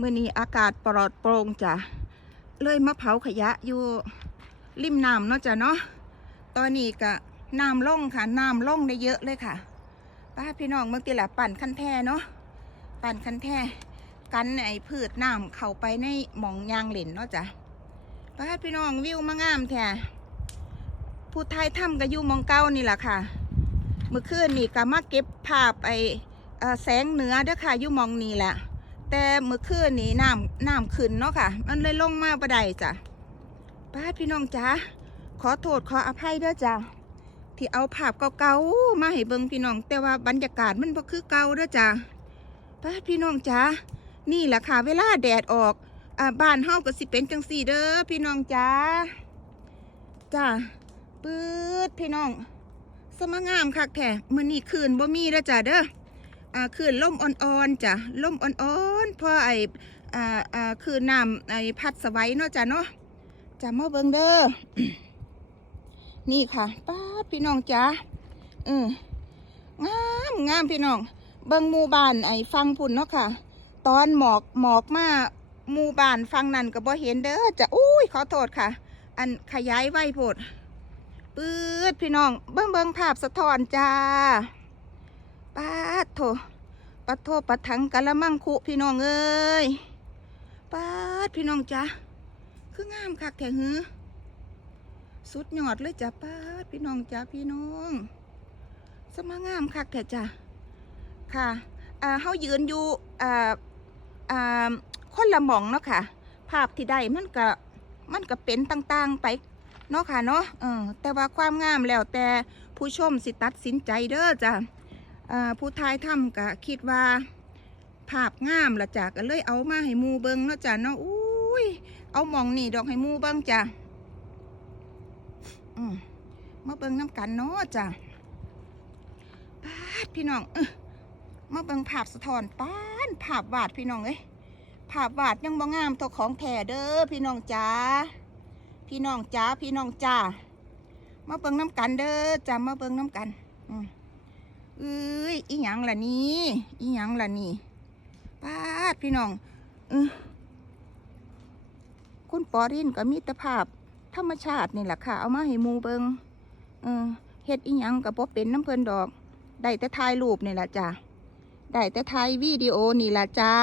มื่อนี้อากาศปลอดโปร่งจ้ะ เลยมาเผาขยะอยู่ริมน้ำเนาะจ้ะเนาะ ตอนนี้ก็น้ำล่งค่ะ น้ำล่งได้เยอะเลยค่ะ ป้าพี่น้องเมื่อกี้แหละปั่นคันแท่เนาะ ปั่นคันแท่กันไอ้พืชน้ำเข้าไปในหมองยางเหล่นเนาะจ้ะ ป้าพี่น้องวิวมางามแท้ผู้ไทยถ้ำก็อยู่มองเก้านี่แหละค่ะ เมื่อคืนนี่ก็มาเก็บภาพไอ้แสงเหนือเด้อค่ะอยู่มองนี่แหละ แต่เมื่อคืนนี้น้ำน้ำขึ้นเนาะค่ะ มันเลยลงมาบ่ได้จ้ะป้าพี่น้องจ๋าขอโทษขออภัยด้อจ้ะที่เอาภาพเก่าๆมาให้เบิ่งพี่น้อง แต่ว่าบรรยากาศมันบ่คือเก่าเด้อจ้ะป้าพี่น้องจ๋านี่แหละค่ะ เวลาแดดออกอ่าบ้านเฮาก็สิเป็นจังสี่เด้อพี่น้องจ๋าจ้าปื๊ดพี่น้อง สมงามคักแท้มื้อนี้คืนบ่มีเด้อจ้ะเด้อ คืนล่มอ่อนๆจ้ะล่มอ่อนๆพอไออ่อ่คืนน้ำไอพัดสไว้เนาะจ้ะเนาะจ้ะมาเบิ่งเด้อนี่ค่ะป้าพี่น้องจ้าเอองามงามพี่น้อง เบิ่งหมู่บ้านไอฟังพุ่นเนาะค่ะ ตอนหมอกหมอกมาหมู่บ้านฟังนั่นก็บ่เห็นเด้อจ้ะอุ้ยขอโทษค่ะ อันขยายไว้โพดปื๊ดพี่น้อง เบิ่งเบิ่งภาพสะท้อนจ้า ปาดโถปัดโทปัดถังกะละมังคุพี่น้องเอ้ยปาดพี่น้องจ้ะคืองามคักแท้หือสุดยอดเลยจ้ะปาดพี่น้องจ้ะพี่น้องสมางามคักแท้จ้ะค่ะอ่าเฮายืนอยู่อ่าอ่าคนละหม่องเนาะค่ะ ภาพที่ได้มันก็มันก็เป็นต่างๆไปเนาะค่ะเนาะเออแต่ว่าความงามแล้วแต่ผู้ชมสิตัดสินใจเด้อจ้ะ ผู้ทายถ้ำก็คิดว่าภาพงามละจ้ะก็เลยเอามาให้มูเบิงเนาะจ้ะเนาะอุ้ยเอามองนี่ดอกให้มูเบิงจ้ะอืมมาเบิงน้ำกันเนาะจ้ะปาดพี่น้องเออมาเบิงภาพสะท้อนป้านภาพวาดพี่น้องเอ้ยภาพวาดยังบ่งามตัวของแท้เด้อพี่น้องจ้าพี่น้องจ้าพี่น้องจ้ามาเบิงน้ำกันเด้อจ้ามาเบิงน้ำกัน อืม เอ้ยอีหยังล่ะนี่อีหยังล่ะนี่ป้าดพี่น้องเออคุณปอรินก็มีตภาพ ธรรมชาตินี่แหละค่ะ เอามาให้มูเบิงเออเฮ็ดอีหยังกับบ่เป็นน้ำเพลินดอก ได้แต่ถ่ายรูปนี่แหละจ้ะได้แต่ถ่ายวิดีโอนี่แหละจ้า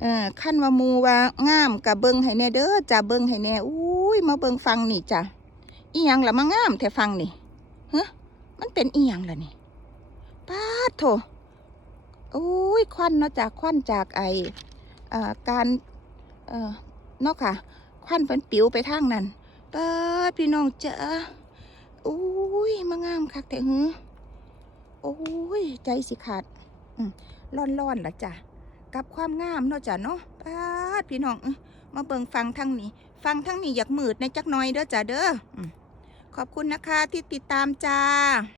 เออขั้นว่ามูว่างามกับเบิงให้แน่เด้อจ้าเบิงให้แน่อุ้ยมาเบิงฟังนี่จ้ะอีหยังล่ะมางามแท้ฟังนี่ฮะ มันเป็นอีหยังล่ะนี่ป้าดโถโอ้ยควันเนาะจากควันจากไออ่อการเอ่อเนาะค่ะ ควันเป็นปิวไปทางนั้นป้าดพี่น้องเจ้าโอ้ยมางามคักแต่หือโอ้ย ใจสิขาดอืมร้อนละจ้ะกับความงามเนาะจ้ะเนาะป้าดพี่น้องมาเบิ่งฟังทางนี้ ฟังทางนี้อยากมืดในจักน่อยเด้อจ้ะเด้ออื ขอบคุณนะคะที่ติดตามจ้า